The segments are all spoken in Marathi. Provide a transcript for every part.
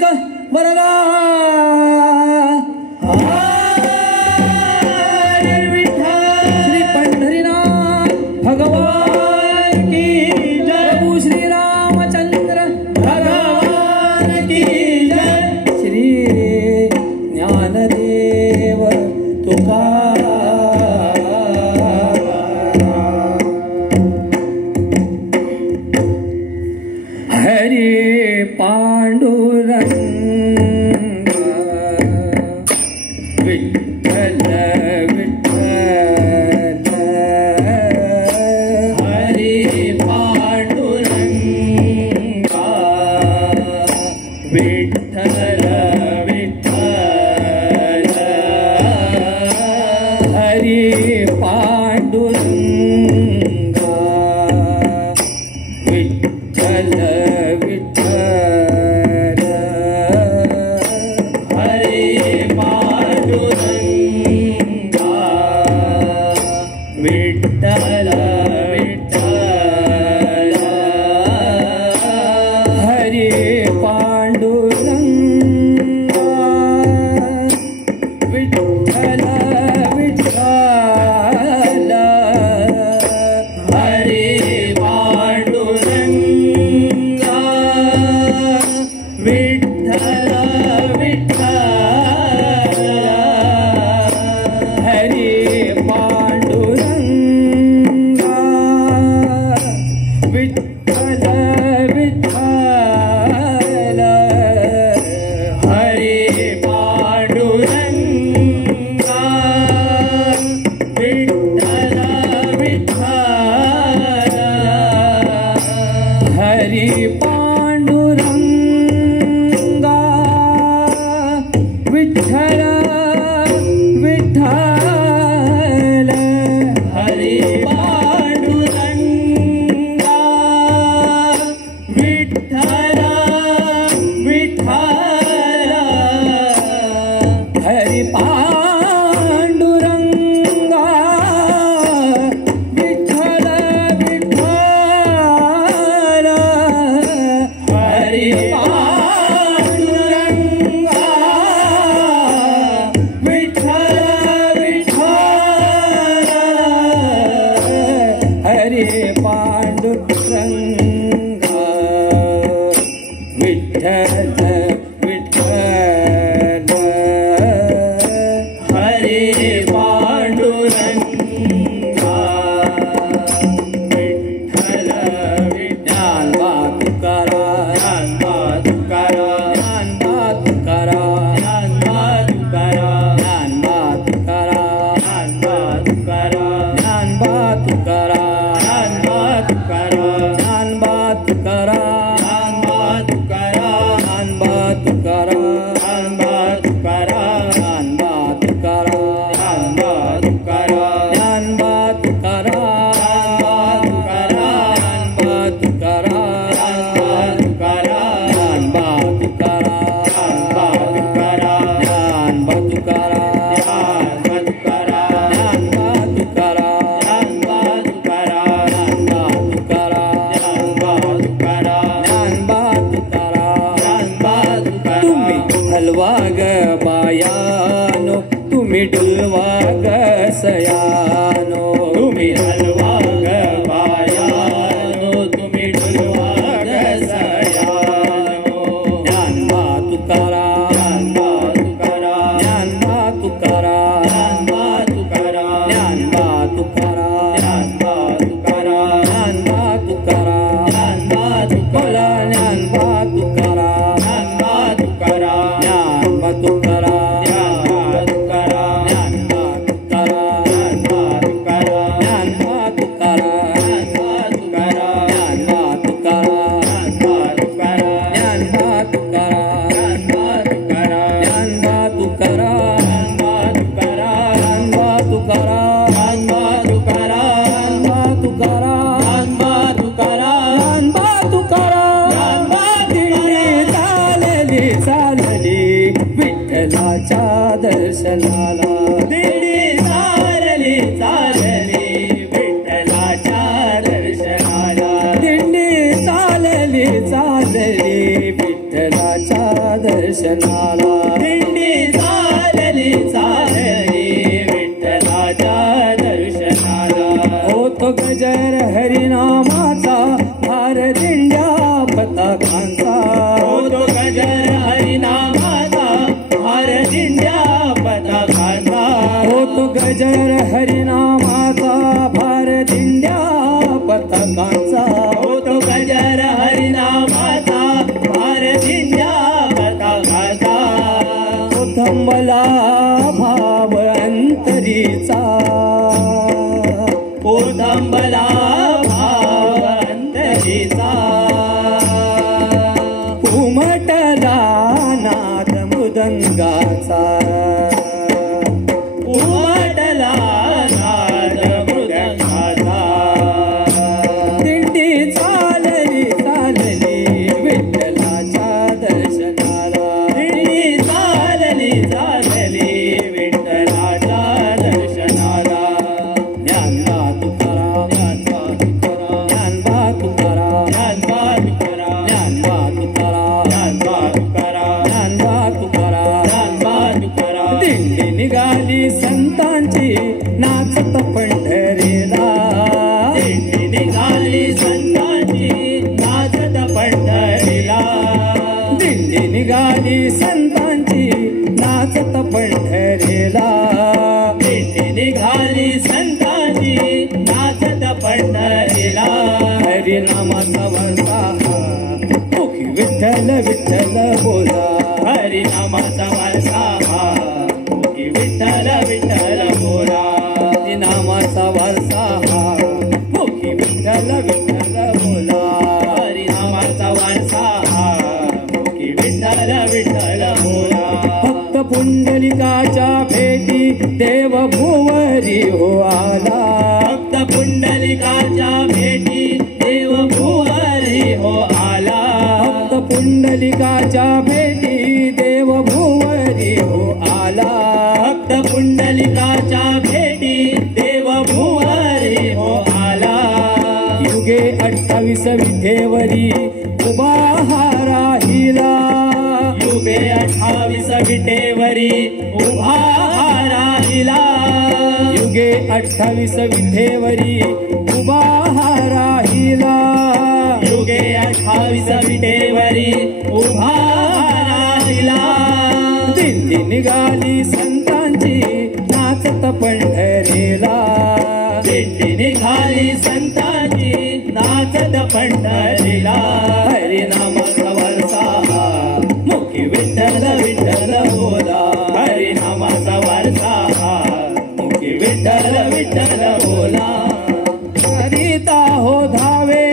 नायक वरदा श्री पंढरीनाथ भगवान की जय। प्रभु श्री रामचंद्र भगवान की जय। श्री ज्ञानदेव तुकाराम। हरि पांडुरंग विठ्ठल विठ्ठल। हरि पांडुरंग विठ्ठल विठ्ठल। हरि पांडुरंग विठ्ठल दर्शनाला दिंडी चालली चालली विठ्ठलाच्या दर्शनाला दिंडी चालली चालली विठ्ठलाच्या दर्शनाला दिंडी चालली चालली विठ्ठलाच्या दर्शनाला होतो गजर हरिनामाचा भार दिंड्या पताकांचा होतो गजर हरिनामाचा भार दिंड्या पताकांचा होतो गजर हरिनामाचा भार दिंड्या पताकांचा होतो गजर हरिनामाचा भार दिंड्या पताकांचा थंबला भाव अंतरीचा थंबला भाव अंतरीचा उमटला नाद मृदंगाचा उमटला नाद मृदंगाचा दिंडी चालली चालली विठ्ठलाच्या दर्शनाला दिंडी चालली चालली विठ्ठलाच्या दर्शनाला ज्ञानबा तुकाराम ज्ञानबा तुकाराम ज्ञानबा तुकाराम ज्ञानबा तुकाराम ज्ञानबा तुकाराम ज्ञानबा तुकाराम दिंडी निघाली संतांची नाचत पंढरीला दिंडी निघाली संतांची नाचत पंढरीला दिंडी निघाली संतांची नाचत पंढरीला दिंडी निघाली संतांची नाचत पंढरीला हरिनामाचा वर्षा मुखी विठ्ठल विठ्ठल बोला हरिनामाचा वर्षा मुखी विठ्ठल विठ्ठल बोला हरिनामाचा वर्षा मुखी विठ्ठल विठ्ठल बोला हरिनामाचा वर्षा मुखी विठ्ठल विठ्ठल बोला भक्त पुंडलिकाच्या भेटी देव भुवरी हो आला भक्त पुंडलिकाच्या भेटी देव भुवरी हो आला भक्त पुंडलिकाच्या भेटी देव भुवरी हो आला भक्त पुंडलिकाच्या भेटी देव भुवरी हो आला युगे 28 विठेवरी उभा हा राहिला युगे 28 विठेवरी उभा हा राहिला युगे 28 विठेवरी उभा हा राहिला युगे 28 विठेवरी उभा राहिला दिंडी निघाली संतांची नाचत पंढरीला दिंडी निघाली संतांची नाचत पंढरीला हरिनामाचा वर्षा मुखी विठ्ठल विठ्ठल बोला हरिनामाचा वर्षा मुखी विठ्ठल विठ्ठल बोला हरिता हो धावे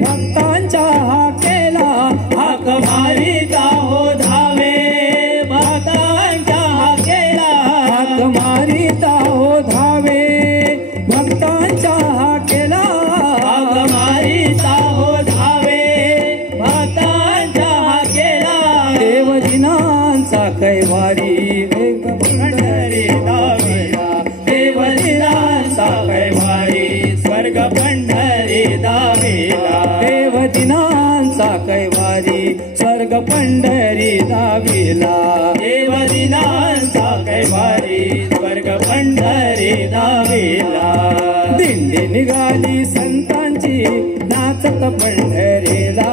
भक्तांच्या हाकेला हाक मारिता हो धावे भक्तांच्या हाकेला हाक मारिता हो धावे भक्तांच्या हाकेला हाक मारिता हो धावे भक्तांच्या हाकेला देवदिनांचा कैवारी वेग पंढरी दाविला देवदिनांचा कैवारी स्वर्ग पंढरी दाविला देवदिनांचा कैवारी स्वर्ग पंढरी दाविला देवदिनांचा कैवारी स्वर्ग पंढरी दाविला दिंडी निघाली संतांची नाचत पंढरीला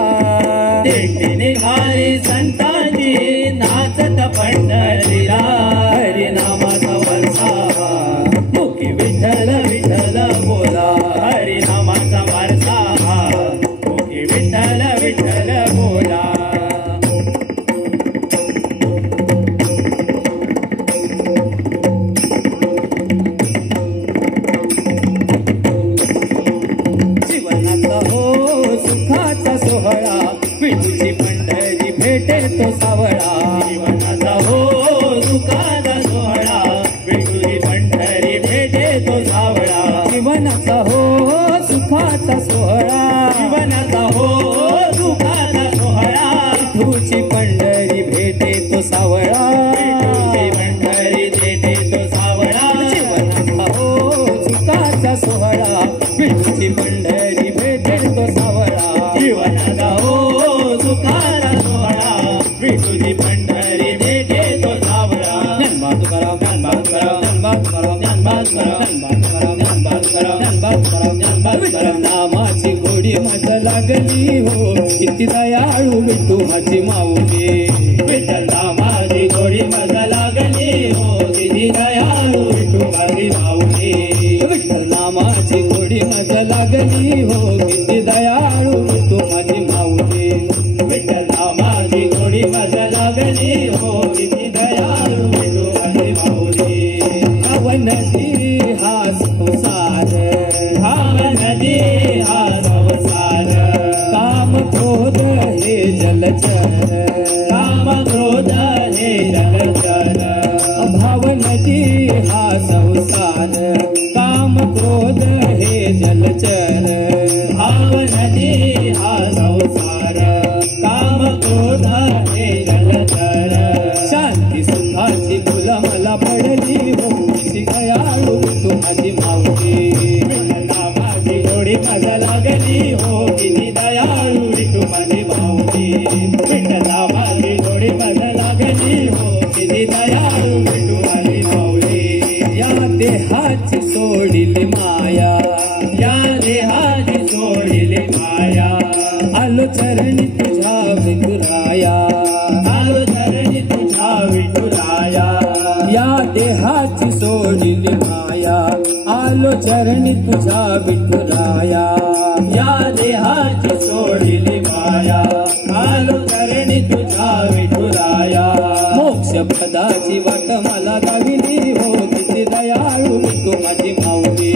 दिंडी निघाली संतांची नाचत पंढरीला हरिनामाचा वर्षा मुखी विठ्ठल विठ्ठल बोला हरिनामाचा वर्षा मुखी विठ्ठल विठ्ठल बोला जीवनाचा हो सुखाचा सोहळा विठूची पंढरी भेटे तो सावळा जीवनाचा हो सुखाचा सोहळा विठूची पंढरी भेटे तो सावळा जीवनाचा हो सुखाचा सोहळा जीवनाचा हो सुखाचा सोहळा विठूची पंढरी भेटे तो सावळा विठूची पंढरी भेटे तो सावळा जीवनाचा हो सुखाचा सोहळा विठूची पंढरी भेटे तो सावळा जीवनाचा हो सुखाचा सोहळा विठूची पंढरी भेटे तो सावळा ज्ञानोबा तुकाराम ज्ञानोबा तुकाराम ज्ञानोबा तुकाराम ज्ञानोबा तुकाराम ज्ञानोबा तुकाराम ज्ञानोबा तुकाराम ज्ञानोबा तुकाराम नामाची गोडी मज लागली हो किती दयाळू विठू माझी माऊली विठ्ठल नामाची गोडी मज लागली हो किती दयाळू विठू माझी माऊली विठ्ठल नामाची गोडी मज लागली हो किती दयाळू विठू माझी माऊली विठ्ठल नामाची गोडी मज लागली हो किती दयाळू विठू माझी माऊली भावनदी हा संसार भावनदी हा संसार काम क्रोध हे जलचर काम क्रोध हे जलचर भावनदी हा संसार काम क्रोध हे जलचर भावनदी हा संसार काम क्रोध हे जलचर शांती सुखाची फुलं मला पडली हो दयाळू तू माझी माऊली नामाची गोडी माझा लागली हो किती दयाळू तू माझी माऊली नामाची गोडी माझा लागली हो किती दयाळू तू माझी माऊली या देहाची सोडिली माया या देहाची सोडिली माया आलो चरणी तुझ्या विठुराया आलो चरणी तुझ्या विठुराया या देहाची सोडिली माया आलो चरणी तुझ्या विठुराया या देहाची सोडिली माया आलो चरणी तुझ्या विठुराया मोक्ष पदाची वाट मला दाविली हो किती दयाळू तू माझी माऊली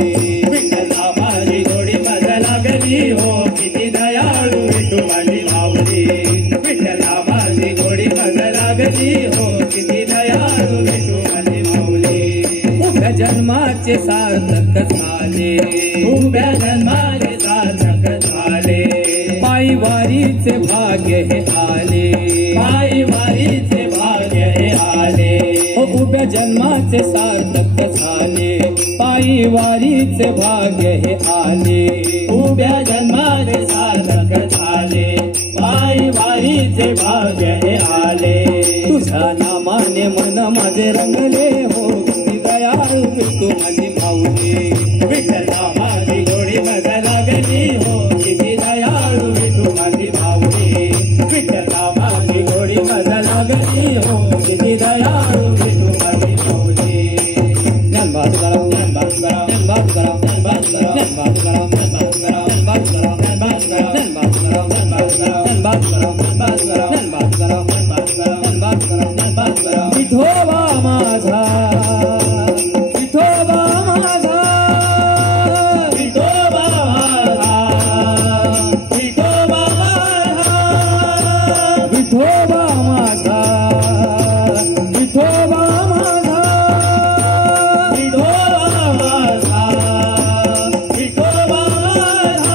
विठ्ठला माझी गोडी माझ्या लागली हो किती दयाळू तू माझी माऊली विठ्ठला माझी गोडी माझ्या लागली हो किती दयाळू तू माझी माऊली उभ्या जन्माचे सार्थक झाले उभ्या जन्माचे सार्थक झाले पायी वारीचे भाग्य हे आले पायी वारीचे भाग्य हे आले उभ्या जन्माचे सार्थक झाले पायी वारीचे भाग्य हे आले उभ्या जन्माचे सार्थक झाले पायी वारीचे भाग्य हे आले तुझ्या नामाने मन माझे रंगले हो किती दयाळू तू माझी माऊली विठ्ठला माझी गोडी माझ्या लागली हो किती दयाळू तू माझी माऊली विठ्ठला माझी गोडी माझ्या लागली हो किती दयाळू तू माझी माऊली ज्ञानोबा तुकाराम ज्ञानोबा तुकाराम ज्ञानोबा तुकाराम ज्ञानोबा तुकाराम ज्ञानोबा तुकाराम ज्ञानोबा तुकाराम ज्ञानोबा तुकाराम ज्ञानोबा तुकाराम ज्ञानोबा तुकाराम ज्ञानोबा तुकाराम ज्ञानोबा तुकाराम ज्ञानोबा तुकाराम ज्ञानोबा तुकाराम विठोबा माझा विठोबा माझा विठोबा माझा विठोबा माझा विठोबा माझा विठोबा माझा विठोबा माझा विठोबा माझा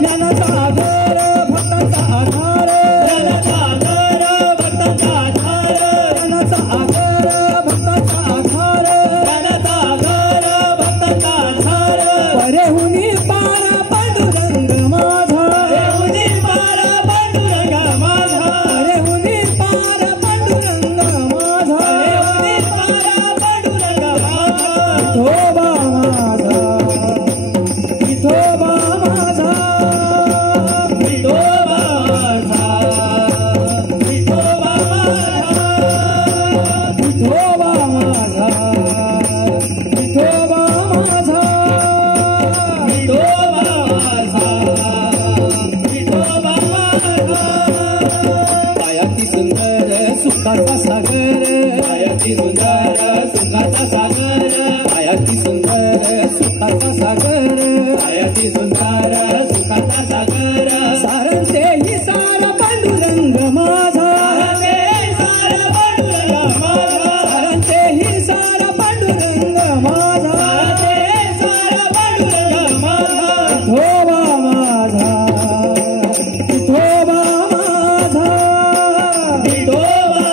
ज्ञानसागर भक्तांचा आधार ज्ञानसागर भक्तांचा आधार ज्ञानसागर भक्तांचा आधार ज्ञानसागर भक्तांचा आधार परेहुनी पार पांडुरंग माझा परेहुनी पार पांडुरंग माझा परेहुनी पार पांडुरंग माझा परेहुनी पार पांडुरंग माझा विठोबा माझा विठोबा माझा विठोबा माझा विठोबा माझा विठोबा माझा विठोबा माझा विठोबा माझा विठोबा माझा पायाती सुंदर सुखाचा सागर पायाती सुंदर सुखाचा सागर पायाती सुंदर सुखाचा सागर पायाती सुंदर सुखाचा सागर सारंते ही सारा पांडुरंग माझा सारा पांडुरंग माझा सारंते ही सारा पांडुरंग माझा सारा पांडुरंग माझा विठोबा माझा विठोबा माझा विठोबा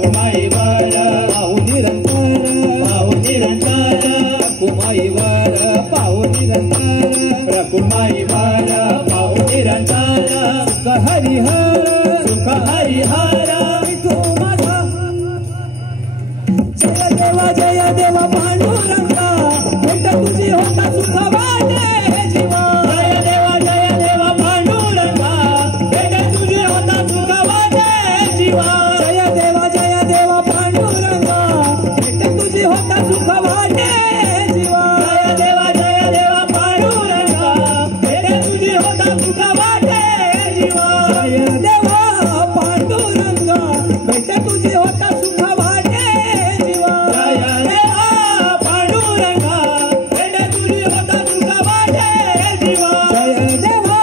रखुमाईवर पाहू निरंतर पाहू निरंतर रखुमाईवर पाहू निरंतर रखुमाईवर पाहू निरंतर सुख हरिहर सुख हरिहर विठू माझा जय देवा पांडुरंगा भेट तुझी होता सुख वाटे जीवा जय देवा पांडुरंगा भेट तुझी होता सुख वाटे जीवा जय देवा पांडुरंगा भेट तुझी होता सुख वाटे जीवा जय देवा पांडुरंगा भेट तुझी होता सुख वाटे जीवा जय देवा पांडुरंगा भेट तुझी होता सुख वाटे जीवा जय देवा पांडुरंगा भेट तुझी होता सुख वाटे जीवा जय देवा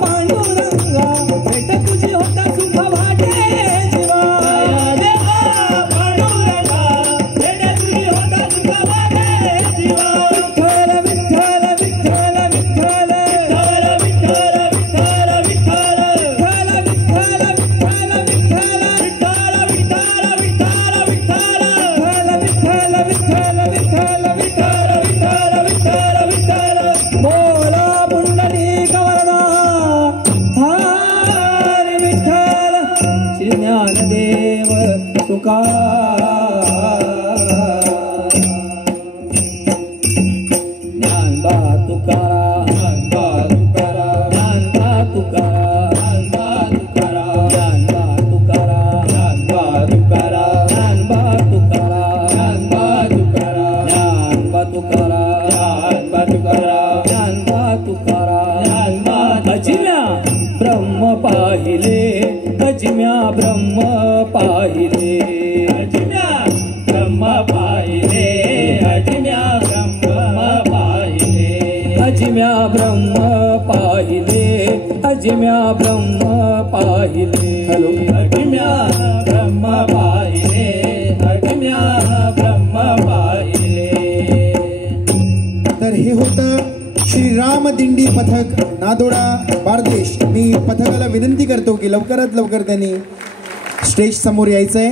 पांडुरंगा भेट तुझी होता सुख वाटे जीवा जय देवा पांडुरंगा भेट तुझी होता सुख वाटे जीवा विठ्ठल विठ्ठल विठ्ठल विठ्ठल विठ्ठल विठ्ठल विठ्ठल विठ्ठल विठ्ठल विठ्ठल विठ्ठल विठ्ठल विठ्ठल विठ्ठल विठ्ठल विठ्ठल विठ्ठल बोला पुंडलिक वरदा हरी विठ्ठल श्री ज्ञानदेव ज्ञानबा तुकाराम ज्ञानबा तुकाराम ज्ञानबा तुकाराम ज्ञानबा तुकाराम ज्ञानबा तुकाराम ज्ञानबा तुकाराम ज्ञानबा तुकाराम ज्ञानबा तुकाराम अजिम्या ब्रह्म पाहिले अजिम्या ब्रह्म पाहिले अजिम्या ब्रह्म पाहिले अजिम्या ब्रह्म पाहिले अजिम्या ब्रह्म पाहिले अजिम्या ब्रह्म पाहिले हॅलो अजिम्या ब्रह्म पाहिले अजिम्या ब्रह्म पाहिले. तर हे होतं श्रीराम दिंडी पथक नादोडा बारदेश. मी पथकाला विनंती करतो की लवकरात लवकर त्यांनी स्टेज समोर यायचंय.